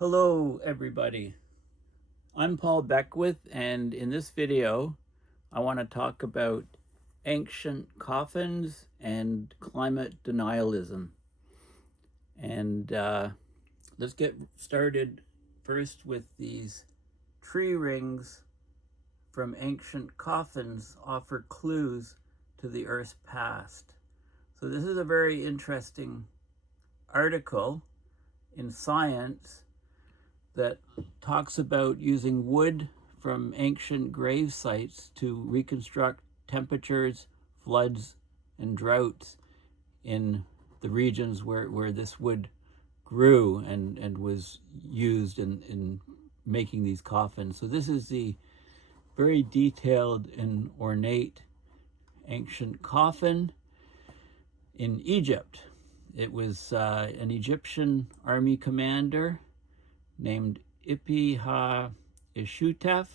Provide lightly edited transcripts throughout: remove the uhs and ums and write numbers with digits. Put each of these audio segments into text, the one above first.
Hello everybody, I'm Paul Beckwith, and in this video I want to talk about ancient coffins and climate denialism. And let's get started first with these tree rings from ancient coffins offer clues to the Earth's past. So this is a very interesting article in Science that talks about using wood from ancient grave sites to reconstruct temperatures, floods, and droughts in the regions where this wood grew and was used in making these coffins. So this is the very detailed and ornate ancient coffin in Egypt. It was an Egyptian army commander named Ipi Ha-Ishutef.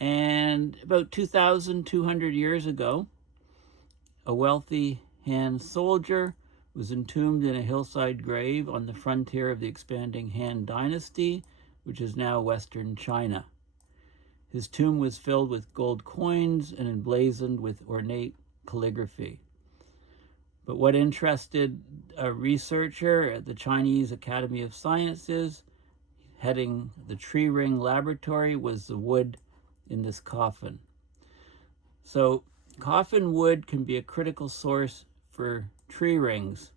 And about 2,200 years ago, a wealthy Han soldier was entombed in a hillside grave on the frontier of the expanding Han dynasty, which is now Western China. His tomb was filled with gold coins and emblazoned with ornate calligraphy. But what interested a researcher at the Chinese Academy of Sciences, heading the tree ring laboratory, was the wood in this coffin. So coffin wood can be a critical source for tree rings,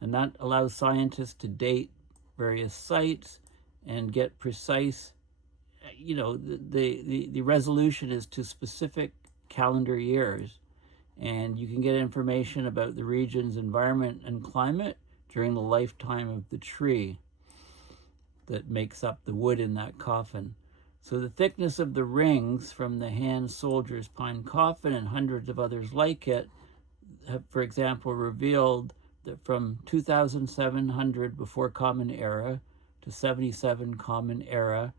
and that allows scientists to date various sites and get precise, the resolution is to specific calendar years. And you can get information about the region's environment and climate during the lifetime of the tree that makes up the wood in that coffin. So the thickness of the rings from the Han soldier's pine coffin and hundreds of others like it have, for example, revealed that from 2700 before Common Era to 77 Common Era,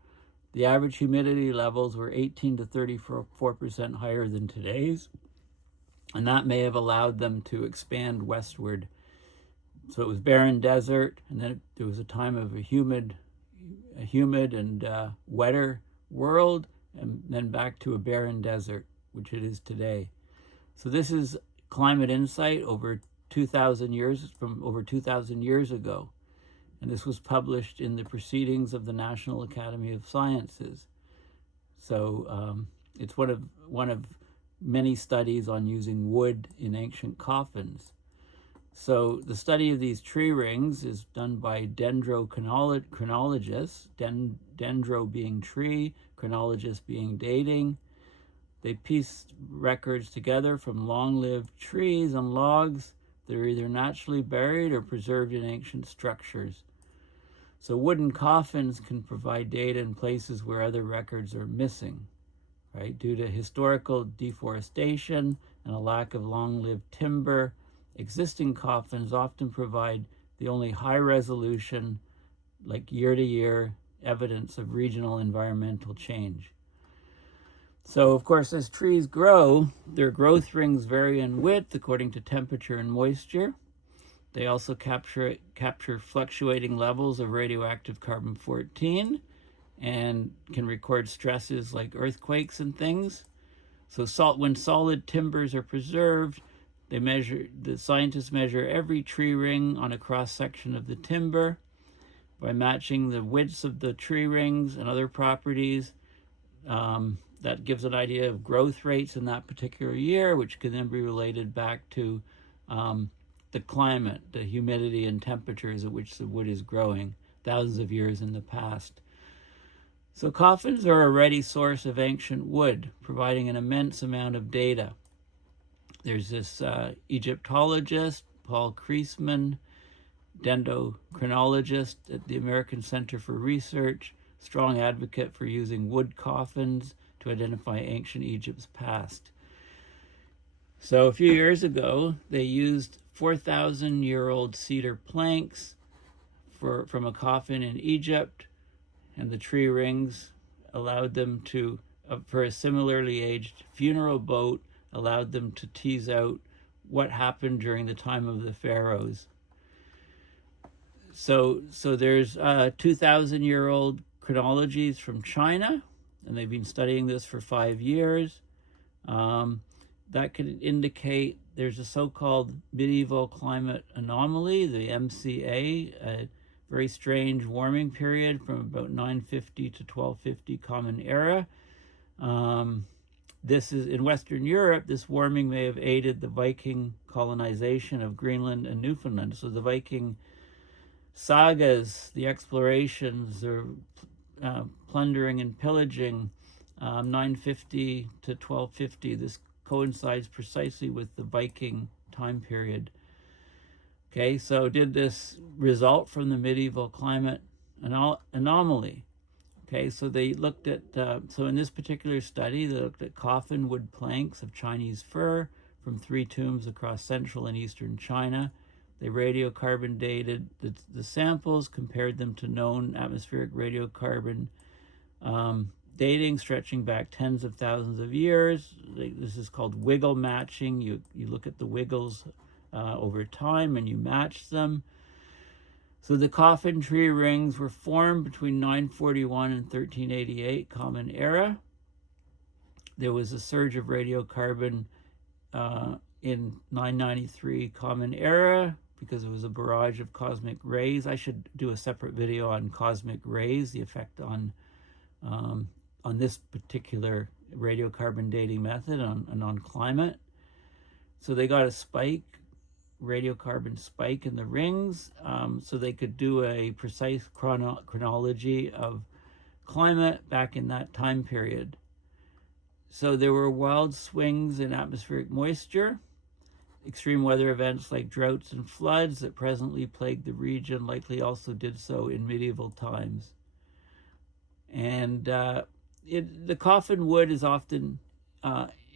the average humidity levels were 18 to 34% higher than today's. And that may have allowed them to expand westward. So it was barren desert, and then there was a time of a humid and wetter world, and then back to a barren desert, which it is today. So this is climate insight over 2,000 years, from over 2,000 years ago. And this was published in the Proceedings of the National Academy of Sciences. So it's one of many studies on using wood in ancient coffins. So the study of these tree rings is done by dendrochronologists, dendro being tree, chronologist being dating. They piece records together from long-lived trees and logs that are either naturally buried or preserved in ancient structures. So wooden coffins can provide data in places where other records are missing. Right? Due to historical deforestation and a lack of long-lived timber, existing coffins often provide the only high-resolution, like year-to-year, evidence of regional environmental change. So, of course, as trees grow, their growth rings vary in width according to temperature and moisture. They also capture fluctuating levels of radioactive carbon-14, and can record stresses like earthquakes and things. So when solid timbers are preserved, the scientists measure every tree ring on a cross-section of the timber by matching the widths of the tree rings and other properties. That gives an idea of growth rates in that particular year, which can then be related back to the climate, the humidity and temperatures at which the wood is growing thousands of years in the past. So coffins are a ready source of ancient wood, providing an immense amount of data. There's this Egyptologist, Paul Kreisman, dendrochronologist at the American Center for Research, strong advocate for using wood coffins to identify ancient Egypt's past. So a few years ago, they used 4,000-year-old cedar planks from a coffin in Egypt, and the tree rings allowed them to, for a similarly aged funeral boat, allowed them to tease out what happened during the time of the pharaohs. So there's 2,000-year-old chronologies from China, and they've been studying this for 5 years. That could indicate there's a so-called medieval climate anomaly, the MCA, a very strange warming period from about 950 to 1250 Common Era. This is in Western Europe. This warming may have aided the Viking colonization of Greenland and Newfoundland. So the Viking sagas, the explorations, the plundering and pillaging, 950 to 1250. This coincides precisely with the Viking time period. Okay, so did this result from the medieval climate anomaly? Okay, so they looked at, so in this particular study, they looked at coffin wood planks of Chinese fir from 3 tombs across central and eastern China. They radiocarbon dated the samples, compared them to known atmospheric radiocarbon dating stretching back tens of thousands of years. This is called wiggle matching. You look at the wiggles over time and you match them. So the coffin tree rings were formed between 941 and 1388 Common Era. There was a surge of radiocarbon in 993 Common Era because it was a barrage of cosmic rays. I should do a separate video on cosmic rays, the effect on this particular radiocarbon dating method and on climate. So they got a spike, radiocarbon spike in the rings, so they could do a precise chronology of climate back in that time period. So there were wild swings in atmospheric moisture. Extreme weather events like droughts and floods that presently plague the region likely also did so in medieval times. And the coffin wood is often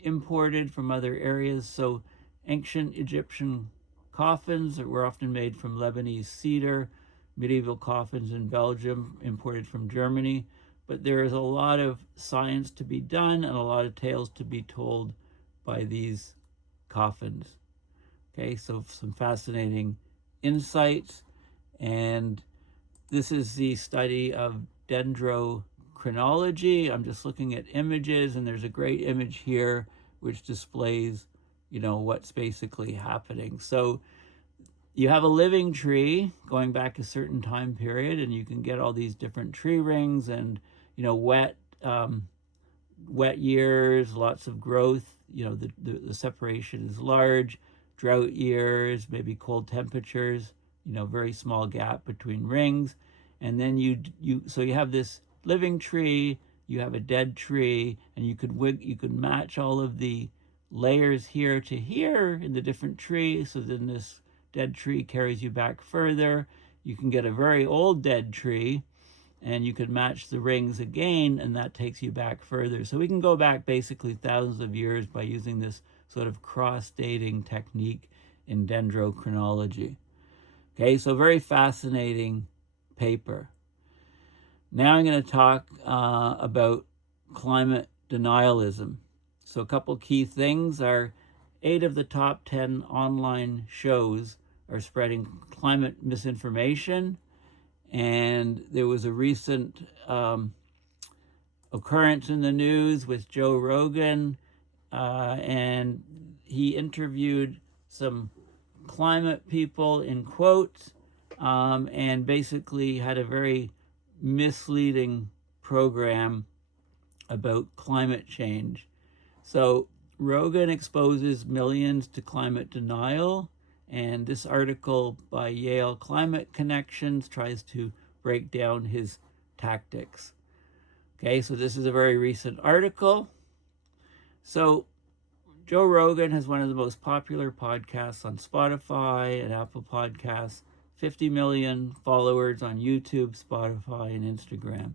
imported from other areas. So ancient Egyptian coffins that were often made from Lebanese cedar, medieval coffins in Belgium imported from Germany. But there is a lot of science to be done and a lot of tales to be told by these coffins. Okay, so some fascinating insights. And this is the study of dendrochronology. I'm just looking at images, and there's a great image here which displays, what's basically happening. So you have a living tree going back a certain time period, and you can get all these different tree rings and, wet years, lots of growth, the separation is large. Drought years, maybe cold temperatures, very small gap between rings. And then so you have this living tree, you have a dead tree, and you could match all of the layers here to here in the different trees. So then this dead tree carries you back further. You can get a very old dead tree, and you could match the rings again, and that takes you back further. So we can go back basically thousands of years by using this sort of cross-dating technique in dendrochronology. Okay, so very fascinating paper. Now I'm going to talk about climate denialism. So a couple key things are 8 of the top 10 online shows are spreading climate misinformation. And there was a recent occurrence in the news with Joe Rogan, and he interviewed some climate people in quotes, and basically had a very misleading program about climate change. So Rogan exposes millions to climate denial, and this article by Yale Climate Connections tries to break down his tactics. Okay, so this is a very recent article. So Joe Rogan has one of the most popular podcasts on Spotify and Apple Podcasts, 50 million followers on YouTube, Spotify, and Instagram.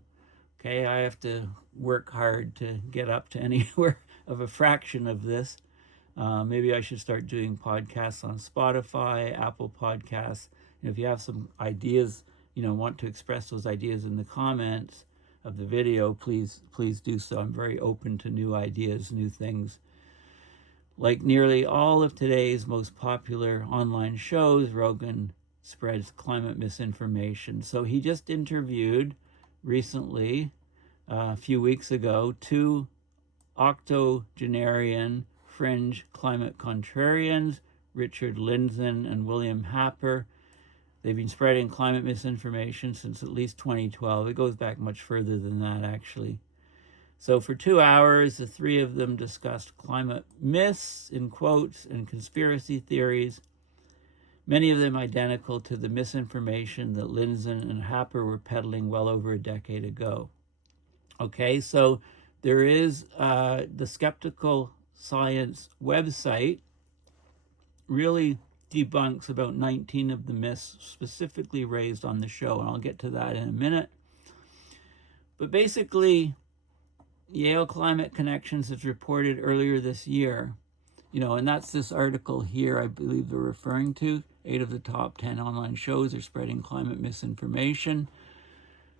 Okay, I have to work hard to get up to anywhere of a fraction of this. Maybe I should start doing podcasts on Spotify, Apple Podcasts. And if you have some ideas, want to express those ideas in the comments of the video, please do so. I'm very open to new ideas, new things. Like nearly all of today's most popular online shows, Rogan spreads climate misinformation. So he just interviewed recently, a few weeks ago, 2 octogenarian fringe climate contrarians, Richard Lindzen and William Happer. They've been spreading climate misinformation since at least 2012. It goes back much further than that, actually. So for 2 hours, the 3 of them discussed climate myths, in quotes, and conspiracy theories, many of them identical to the misinformation that Lindzen and Happer were peddling well over a decade ago. Okay, so there is the Skeptical Science website really debunks about 19 of the myths specifically raised on the show, and I'll get to that in a minute. But basically, Yale Climate Connections has reported earlier this year, and that's this article here I believe they're referring to. 8 of the top 10 online shows are spreading climate misinformation.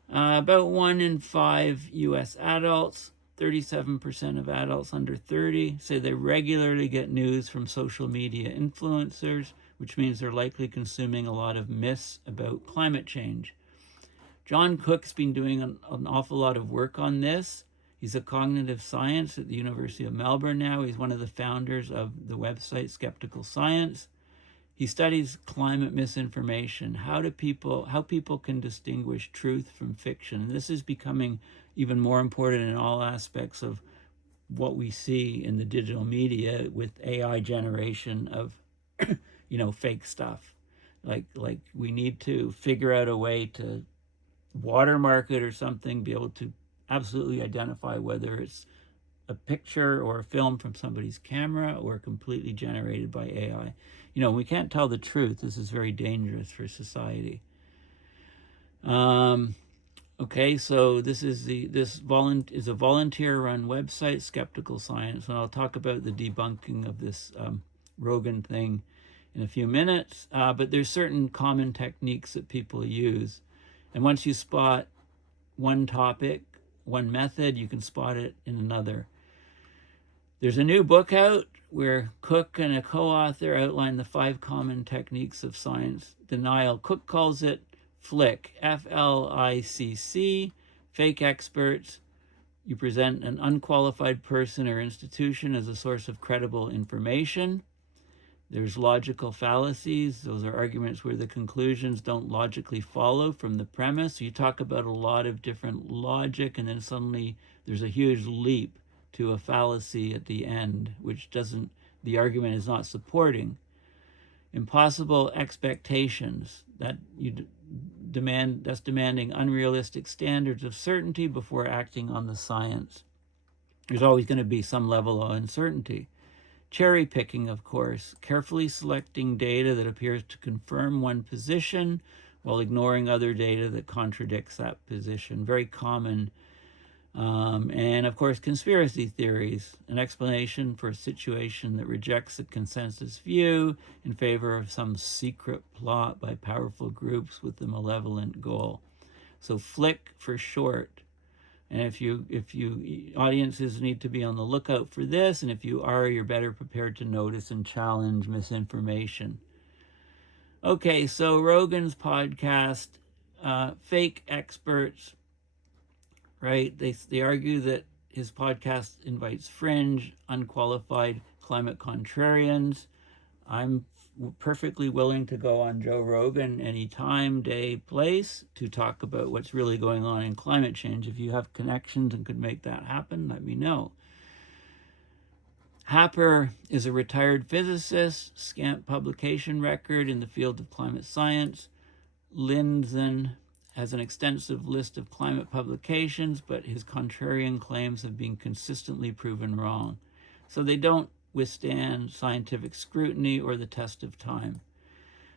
About 1 in 5 U.S. adults, 37% of adults under 30, say they regularly get news from social media influencers, which means they're likely consuming a lot of myths about climate change. John Cook's been doing an awful lot of work on this. He's a cognitive science at the University of Melbourne now. He's one of the founders of the website Skeptical Science. He studies climate misinformation, how people can distinguish truth from fiction. And this is becoming even more important in all aspects of what we see in the digital media with AI generation of, fake stuff. Like we need to figure out a way to watermark it or something, be able to absolutely identify whether it's a picture or a film from somebody's camera or completely generated by AI. We can't tell the truth. This is very dangerous for society. Okay, so this is a volunteer-run website, Skeptical Science, and I'll talk about the debunking of this Rogan thing in a few minutes. But there's certain common techniques that people use, and once you spot one topic, one method, you can spot it in another. There's a new book out where Cook and a co-author outline the 5 common techniques of science denial. Cook calls it FLICC, F-L-I-C-C, fake experts. You present an unqualified person or institution as a source of credible information. There's logical fallacies. Those are arguments where the conclusions don't logically follow from the premise. So you talk about a lot of different logic, and then suddenly there's a huge leap to a fallacy at the end, which the argument is not supporting. Impossible expectations, that's demanding unrealistic standards of certainty before acting on the science. There's always going to be some level of uncertainty. Cherry picking, of course, carefully selecting data that appears to confirm one position while ignoring other data that contradicts that position. Very common. And of course, conspiracy theories, an explanation for a situation that rejects a consensus view in favor of some secret plot by powerful groups with a malevolent goal. So FLICC for short. And if you audiences need to be on the lookout for this, and if you are, you're better prepared to notice and challenge misinformation. Okay, so Rogan's podcast, fake experts, right? They argue that his podcast invites fringe, unqualified climate contrarians. I'm perfectly willing to go on Joe Rogan anytime, day, place to talk about what's really going on in climate change. If you have connections and could make that happen, let me know. Happer is a retired physicist, scant publication record in the field of climate science. Lindzen has an extensive list of climate publications, but his contrarian claims have been consistently proven wrong. So they don't withstand scientific scrutiny or the test of time.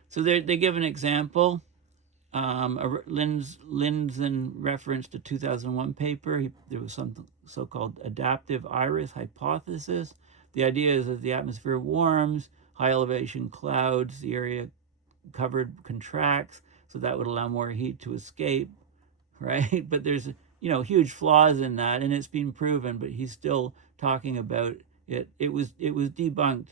So they give an example. Lindzen referenced a 2001 paper. There was some so-called adaptive iris hypothesis. The idea is as the atmosphere warms, high elevation clouds, the area covered contracts, so that would allow more heat to escape, right? But there's huge flaws in that, and it's been proven, but he's still talking about it. It was debunked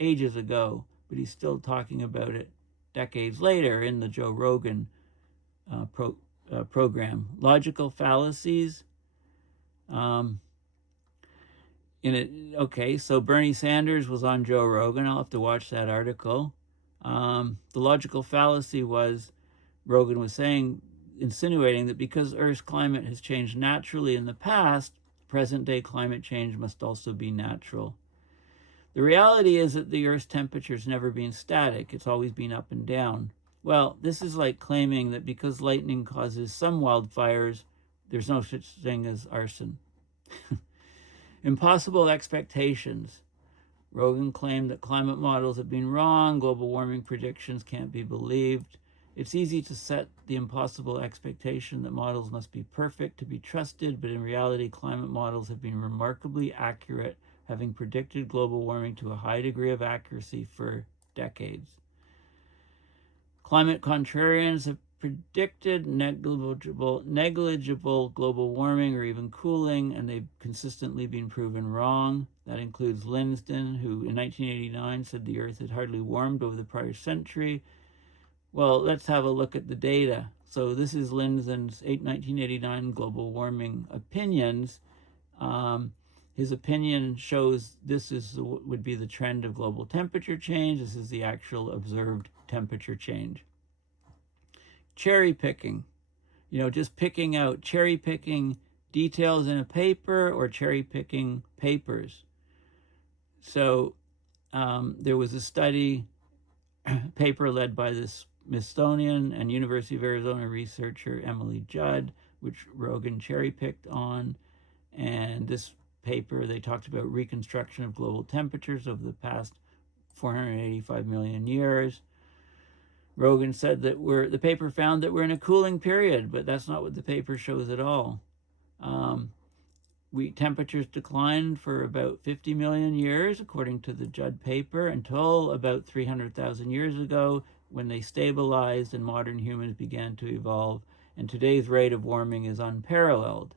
ages ago, but he's still talking about it decades later in the Joe Rogan program. Logical fallacies. Okay, so Bernie Sanders was on Joe Rogan. I'll have to watch that article. The logical fallacy was Rogan was insinuating that because Earth's climate has changed naturally in the past, present-day climate change must also be natural. The reality is that the Earth's temperature has never been static. It's always been up and down. Well, this is like claiming that because lightning causes some wildfires, there's no such thing as arson. Impossible expectations. Rogan claimed that climate models have been wrong, global warming predictions can't be believed. It's easy to set the impossible expectation that models must be perfect to be trusted, but in reality, climate models have been remarkably accurate, having predicted global warming to a high degree of accuracy for decades. Climate contrarians have predicted negligible global warming or even cooling, and they've consistently been proven wrong. That includes Lindzen, who in 1989 said the Earth had hardly warmed over the prior century. Well, let's have a look at the data. So this is Lindzen's 1989 global warming opinions. His opinion shows this would be the trend of global temperature change. This is the actual observed temperature change. Cherry picking, just cherry picking details in a paper or cherry picking papers. So there was a study paper led by this Smithsonian and University of Arizona researcher Emily Judd, which Rogan cherry picked on. And this paper, they talked about reconstruction of global temperatures over the past 485 million years. Rogan said that the paper found that we're in a cooling period, but that's not what the paper shows at all. Temperatures declined for about 50 million years, according to the Judd paper, until about 300,000 years ago, when they stabilized and modern humans began to evolve, and today's rate of warming is unparalleled.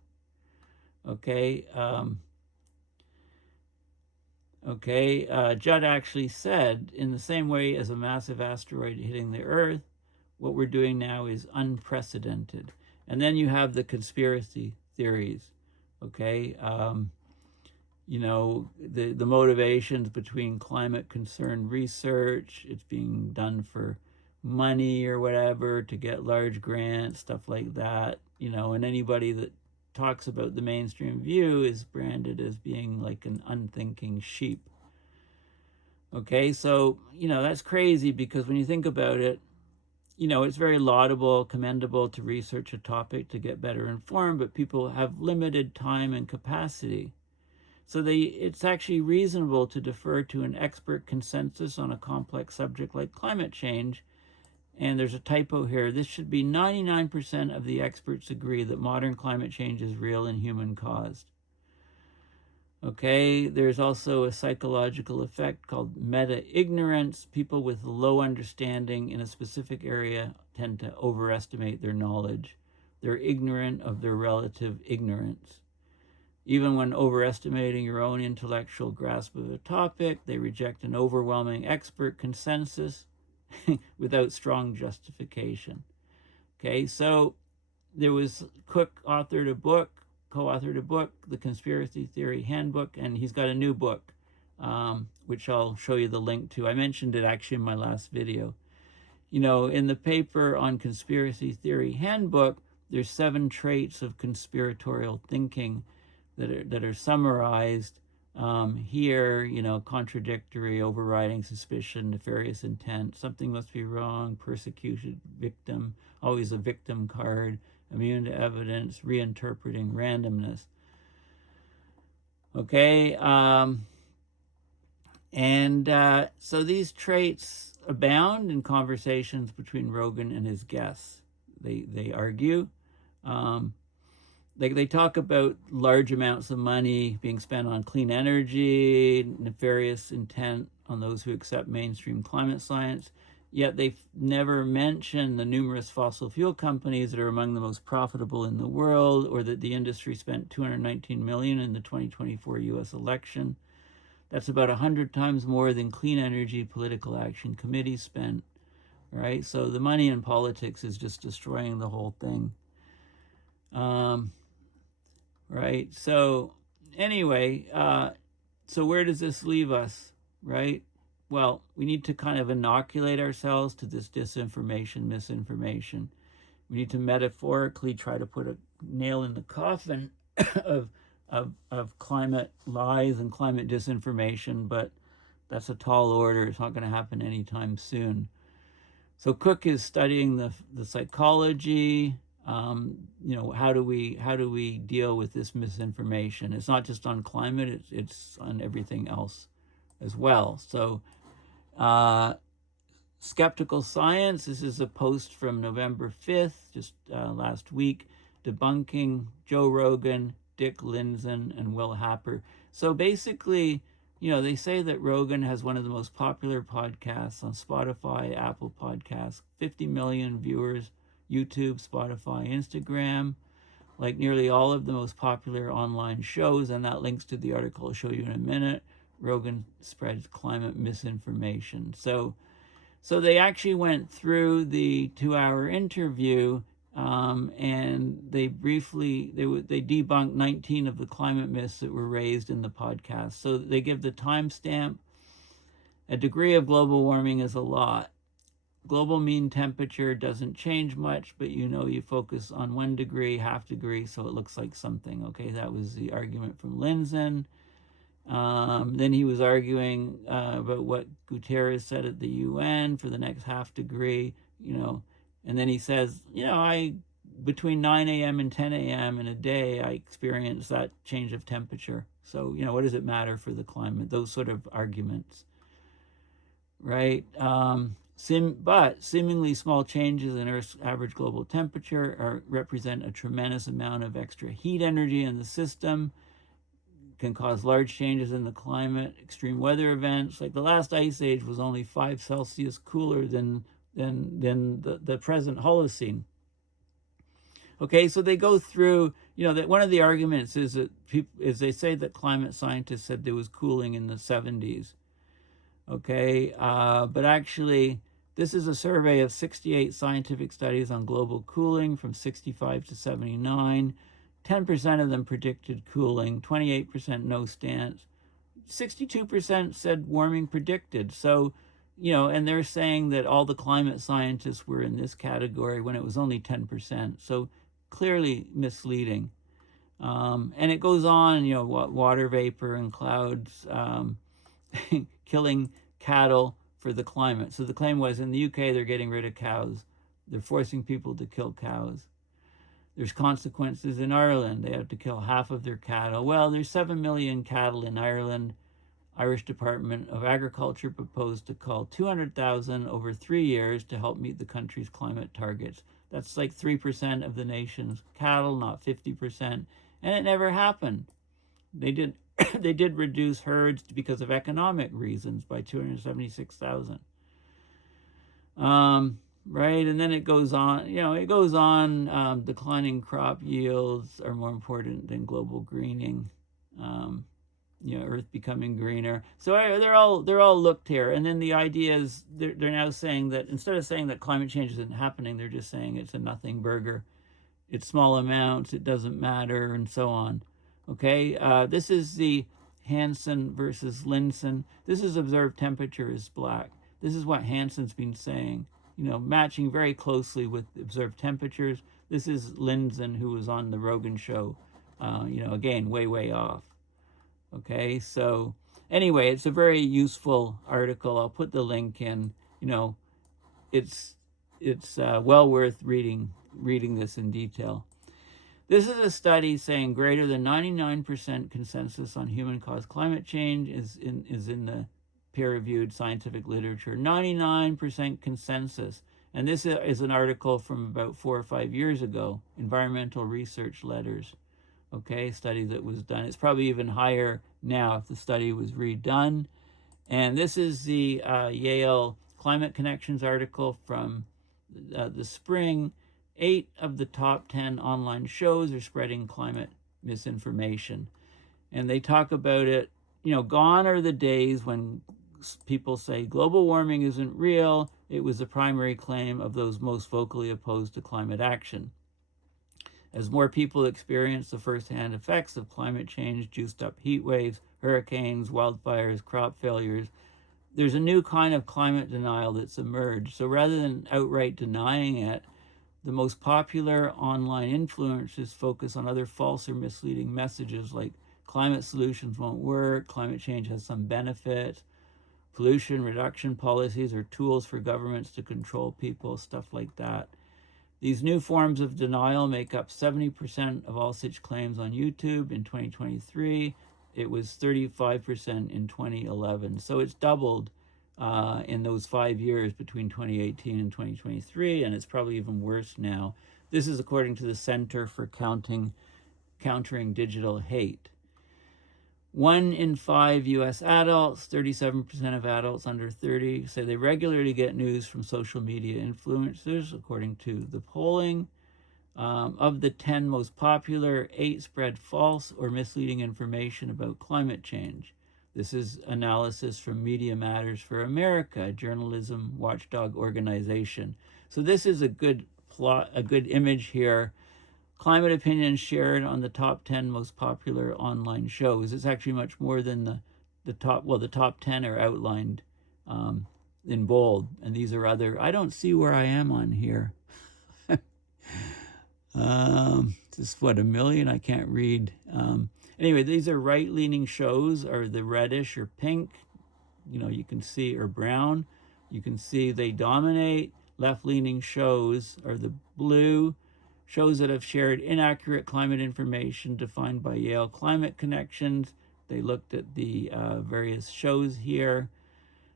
Okay. Judd actually said, in the same way as a massive asteroid hitting the Earth, what we're doing now is unprecedented. And then you have the conspiracy theories, okay? The motivations between climate-concerned research, it's being done for money or whatever, to get large grants, stuff like that, and anybody that talks about the mainstream view is branded as being like an unthinking sheep. Okay, so, that's crazy, because when you think about it, it's very laudable, commendable to research a topic to get better informed, but people have limited time and capacity. So it's actually reasonable to defer to an expert consensus on a complex subject like climate change. And there's a typo here. This should be 99% of the experts agree that modern climate change is real and human caused. Okay, there's also a psychological effect called meta-ignorance. People with low understanding in a specific area tend to overestimate their knowledge. They're ignorant of their relative ignorance. Even when overestimating your own intellectual grasp of a topic, they reject an overwhelming expert consensus without strong justification. Okay, so there was Cook co-authored a book, The Conspiracy Theory Handbook, and he's got a new book, which I'll show you the link to. I mentioned it actually in my last video. In the paper on Conspiracy Theory Handbook, there's 7 traits of conspiratorial thinking that are summarized here, contradictory, overriding suspicion, nefarious intent, something must be wrong, persecuted victim, always a victim card, immune to evidence, reinterpreting, randomness. Okay, so these traits abound in conversations between Rogan and his guests. They argue. They talk about large amounts of money being spent on clean energy, nefarious intent on those who accept mainstream climate science, yet they never mention the numerous fossil fuel companies that are among the most profitable in the world, or that the industry spent $219 million in the 2024 U.S. election. That's about 100 times more than Clean Energy Political Action Committee spent. right? So the money in politics is just destroying the whole thing. Right? So anyway, so where does this leave us, right? Well, we need to kind of inoculate ourselves to this disinformation, misinformation. We need to metaphorically try to put a nail in the coffin of climate lies and climate disinformation, but that's a tall order. It's not going to happen anytime soon. So Cook is studying the psychology. How do we deal with this misinformation? It's not just on climate; it's on everything else as well. So, Skeptical Science. This is a post from November 5th, just last week. Debunking, Joe Rogan, Dick Lindzen, and Will Happer. So basically, they say that Rogan has one of the most popular podcasts on Spotify, Apple Podcasts, 50 million viewers, YouTube, Spotify, Instagram, like nearly all of the most popular online shows, and that links to the article I'll show you in a minute. Rogan spreads climate misinformation. So they actually went through the 2-hour interview, and they debunked 19 of the climate myths that were raised in the podcast. So they give the timestamp. A degree of global warming is a lot. Global mean temperature doesn't change much, but you focus on 1 degree, half degree, so it looks like something. Okay, that was the argument from Lindzen. Then he was arguing about what Guterres said at the UN for the next half degree, and then he says, between 9 a.m. and 10 a.m. in a day, I experience that change of temperature. So, what does it matter for the climate? Those sort of arguments, right? But seemingly small changes in Earth's average global temperature represent a tremendous amount of extra heat energy in the system, can cause large changes in the climate, extreme weather events. Like the last ice age was only 5 Celsius cooler than the present Holocene. Okay, so they go through, that one of the arguments is that they say that climate scientists said there was cooling in the 70s. Okay, but actually, this is a survey of 68 scientific studies on global cooling from 65 to 79. 10% of them predicted cooling, 28% no stance, 62% said warming predicted. So, and they're saying that all the climate scientists were in this category when it was only 10%. So clearly misleading. And it goes on, water vapor and clouds killing cattle for the climate. So the claim was in the UK, they're getting rid of cows. They're forcing people to kill cows. There's consequences in Ireland. They have to kill half of their cattle. Well, there's 7 million cattle in Ireland. Irish Department of Agriculture proposed to cull 200,000 over 3 years to help meet the country's climate targets. That's like 3% of the nation's cattle, not 50%. And it never happened. They did reduce herds because of economic reasons by 276,000. Right, and then it goes on. Declining crop yields are more important than global greening. Earth becoming greener. So they're all looked here, and then the idea is they're now saying that instead of saying that climate change isn't happening, they're just saying it's a nothing burger. It's small amounts. It doesn't matter, and so on. Okay, this is the Hansen versus Lindzen. This is observed temperature is black. This is what Hansen's been saying. Matching very closely with observed temperatures. This is Lindzen, who was on the Rogan show. Again, way off. Okay, so anyway, it's a very useful article. I'll put the link in. It's well worth reading this in detail. This is a study saying greater than 99% consensus on human-caused climate change is in the peer-reviewed scientific literature. 99% consensus. And this is an article from about 4 or 5 years ago, Environmental Research Letters. Okay, study that was done. It's probably even higher now if the study was redone. And this is the Yale Climate Connections article from the spring. 8 of the top 10 online shows are spreading climate misinformation. And they talk about it, gone are the days when people say global warming isn't real. It was the primary claim of those most vocally opposed to climate action. As more people experience the firsthand effects of climate change, juiced up heat waves, hurricanes, wildfires, crop failures, there's a new kind of climate denial that's emerged. So rather than outright denying it, the most popular online influencers focus on other false or misleading messages like climate solutions won't work, climate change has some benefit, pollution reduction policies are tools for governments to control people, stuff like that. These new forms of denial make up 70% of all such claims on YouTube in 2023. It was 35% in 2011. So it's doubled in those 5 years between 2018 and 2023, and it's probably even worse now. This is according to the Center for Countering Digital Hate. 1 in 5 U.S. adults, 37% of adults under 30, say they regularly get news from social media influencers, according to the polling. Of the 10 most popular, 8 spread false or misleading information about climate change. This is analysis from Media Matters for America, a journalism watchdog organization. So this is a good image here. Climate opinions shared on the top 10 most popular online shows. It's actually much more than the top 10 are outlined in bold, and these are other. I don't see where I am on here. This is what, 1 million? I can't read. Anyway, these are right-leaning shows, are the reddish or pink, you can see, or brown. You can see they dominate. Left-leaning shows are the blue. Shows that have shared inaccurate climate information defined by Yale Climate Connections. They looked at the various shows here,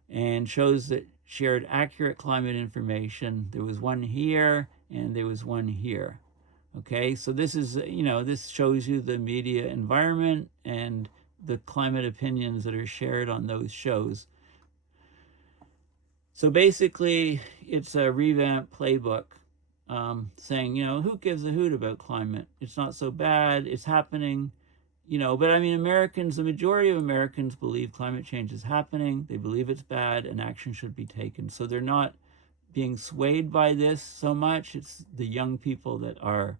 and shows that shared accurate climate information. There was one here, and there was one here. Okay, so this is, this shows you the media environment and the climate opinions that are shared on those shows. So basically, it's a revamped playbook. Saying, who gives a hoot about climate? It's not so bad. It's happening, But I mean, the majority of Americans believe climate change is happening. They believe it's bad and action should be taken. So they're not being swayed by this so much. It's the young people that are.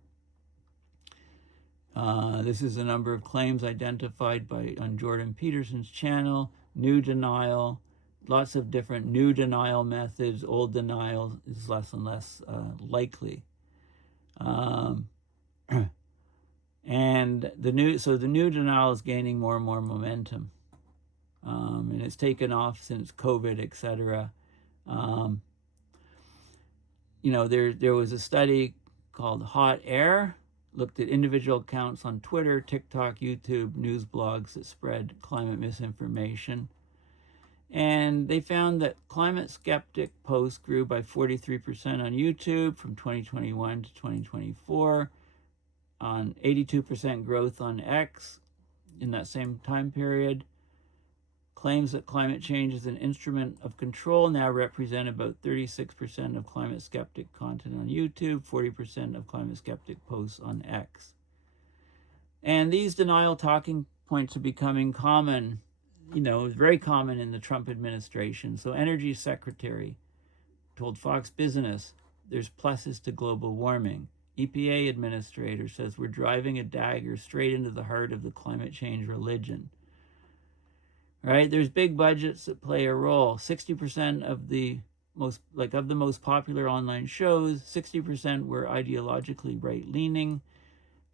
This is a number of claims identified on Jordan Peterson's channel. New denial. Lots of different new denial methods. Old denial is less and less likely. And the new denial is gaining more and more momentum. And it's taken off since COVID, etc. There was a study called Hot Air, looked at individual accounts on Twitter, TikTok, YouTube, news blogs that spread climate misinformation. And they found that climate skeptic posts grew by 43% on YouTube from 2021 to 2024, on 82% growth on X in that same time period. Claims that climate change is an instrument of control now represent about 36% of climate skeptic content on YouTube, 40% of climate skeptic posts on X. And these denial talking points are becoming common. Very common in the Trump administration. So Energy Secretary told Fox Business there's pluses to global warming. EPA administrator says we're driving a dagger straight into the heart of the climate change religion. Right? There's big budgets that play a role. 60% of the most popular online shows, 60% were ideologically right-leaning,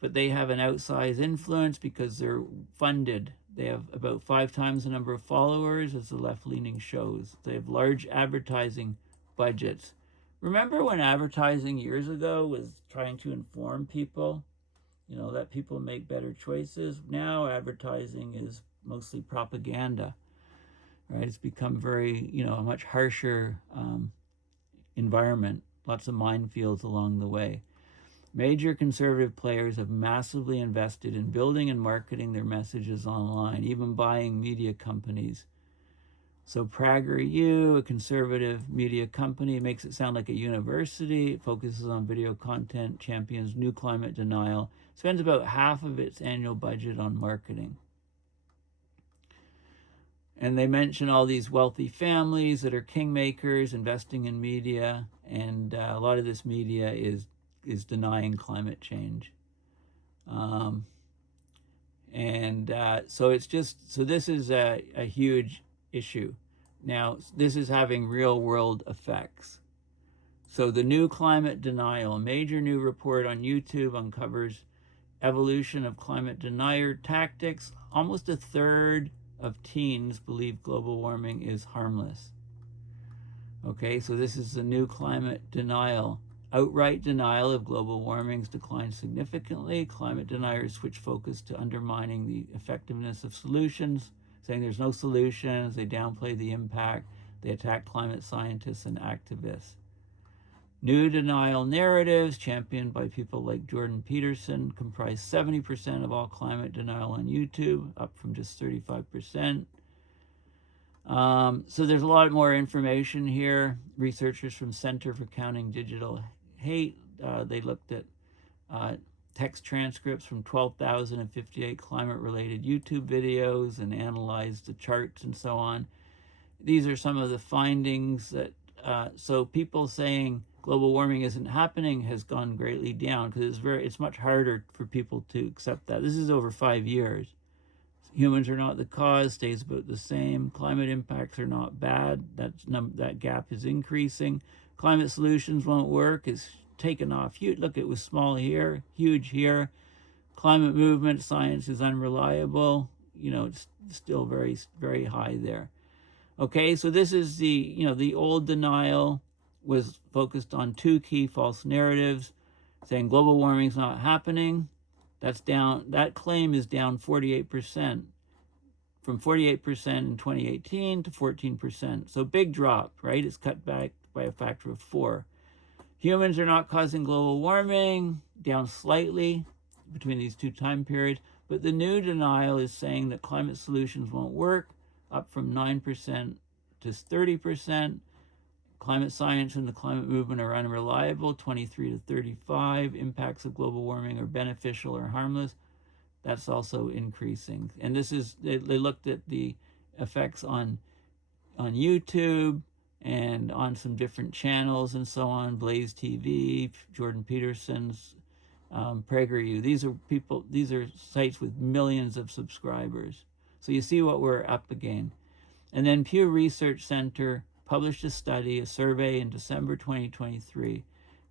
but they have an outsized influence because they're funded. They have about 5 times the number of followers as the left-leaning shows. They have large advertising budgets. Remember when advertising years ago was trying to inform people, let people make better choices? Now advertising is mostly propaganda, right? It's become very, a much harsher environment, lots of minefields along the way. Major conservative players have massively invested in building and marketing their messages online, even buying media companies. So PragerU, a conservative media company, makes it sound like a university. It focuses on video content, champions new climate denial, spends about half of its annual budget on marketing. And they mention all these wealthy families that are kingmakers investing in media, and a lot of this media is denying climate change. So it's just, so this is a huge issue. Now, this is having real world effects. So the new climate denial, a major new report on YouTube uncovers evolution of climate denier tactics. Almost a third of teens believe global warming is harmless. Okay, so this is the new climate denial. Outright denial of global warming's declined significantly. Climate deniers switch focus to undermining the effectiveness of solutions, saying there's no solutions. They downplay the impact. They attack climate scientists and activists. New denial narratives championed by people like Jordan Peterson comprise 70% of all climate denial on YouTube, up from just 35%. So there's a lot more information here. Researchers from Center for Counting Digital Hate, they looked at text transcripts from 12,058 climate-related YouTube videos and analyzed the charts and so on. These are some of the findings that, so people saying global warming isn't happening has gone greatly down, because it's much harder for people to accept that. This is over 5 years. Humans are not the cause, stays about the same. Climate impacts are not bad. That gap is increasing. Climate solutions won't work. It's taken off. Look, it was small here, huge here. Climate movement, science is unreliable. It's still very, very high there. Okay, so this is the old denial was focused on two key false narratives, saying global warming is not happening. That's down. That claim is down 48%, from 48% in 2018 to 14%. So big drop, right? It's cut back by a factor of 4. Humans are not causing global warming, down slightly between these two time periods. But the new denial is saying that climate solutions won't work, up from 9% to 30%. Climate science and the climate movement are unreliable, 23 to 35. Impacts of global warming are beneficial or harmless. That's also increasing. And this is, they looked at the effects on YouTube and on some different channels and so on, Blaze TV, Jordan Peterson's, PragerU. These are sites with millions of subscribers. So you see what we're up against. And then Pew Research Center published a study, a survey in December 2023.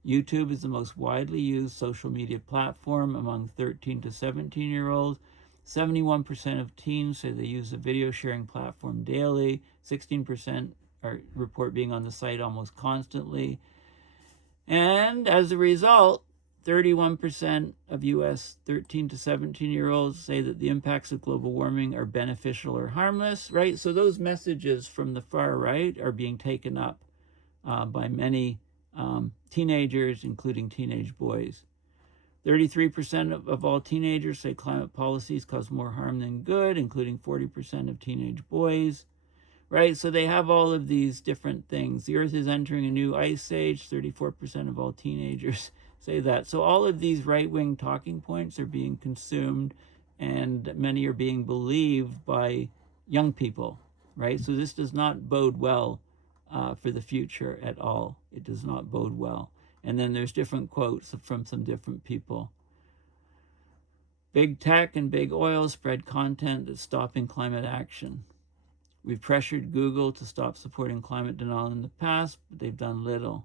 YouTube is the most widely used social media platform among 13 to 17-year-olds. 71% of teens say they use the video sharing platform daily. 16% report being on the site almost constantly. And as a result, 31% of U.S. 13 to 17-year-olds say that the impacts of global warming are beneficial or harmless, right? So those messages from the far right are being taken up by many teenagers, including teenage boys. 33% of all teenagers say climate policies cause more harm than good, including 40% of teenage boys, right? So they have all of these different things. The Earth is entering a new ice age. 34% of all teenagers say that. So all of these right-wing talking points are being consumed, and many are being believed by young people, right? So this does not bode well for the future at all. It does not bode well. And then there's different quotes from some different people. Big tech and big oil spread content that's stopping climate action. We've pressured Google to stop supporting climate denial in the past, but they've done little.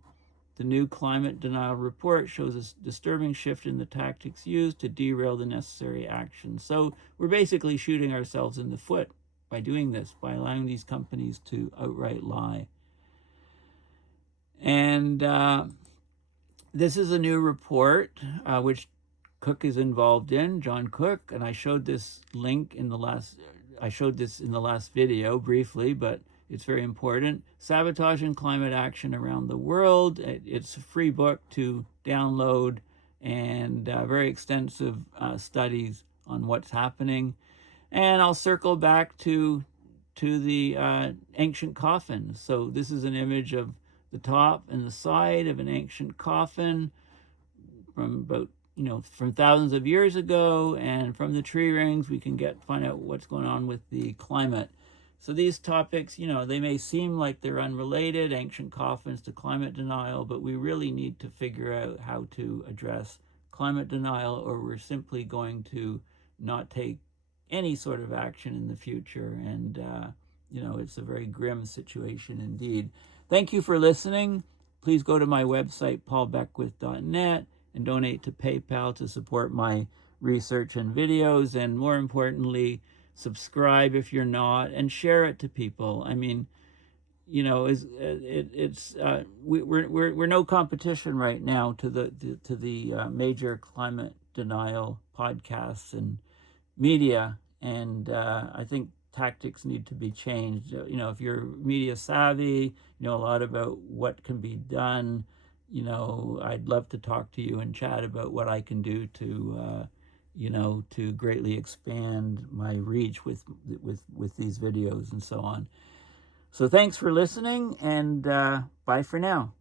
The new climate denial report shows a disturbing shift in the tactics used to derail the necessary action. So we're basically shooting ourselves in the foot by doing this, by allowing these companies to outright lie. And this is a new report, which Cook is involved in, John Cook, and I showed this in the last video briefly, but it's very important. Sabotaging Climate Action Around the World. It's a free book to download, and very extensive studies on what's happening. And I'll circle back to the ancient coffins. So this is an image of the top and the side of an ancient coffin from about, from thousands of years ago, and from the tree rings we can find out what's going on with the climate. So these topics, you know, they may seem like they're unrelated, ancient coffins to climate denial, but we really need to figure out how to address climate denial, or we're simply going to not take any sort of action in the future. And, you know, it's a very grim situation indeed. Thank you for listening. Please go to my website, paulbeckwith.net, and donate to PayPal to support my research and videos. And more importantly, subscribe if you're not, and share it to people. I mean, you know, we're no competition right now to the major climate denial podcasts and media, and I think tactics need to be changed. You know, if you're media savvy, you know a lot about what can be done. You know, I'd love to talk to you and chat about what I can do to, you know, to greatly expand my reach with these videos and so on. So thanks for listening, and bye for now.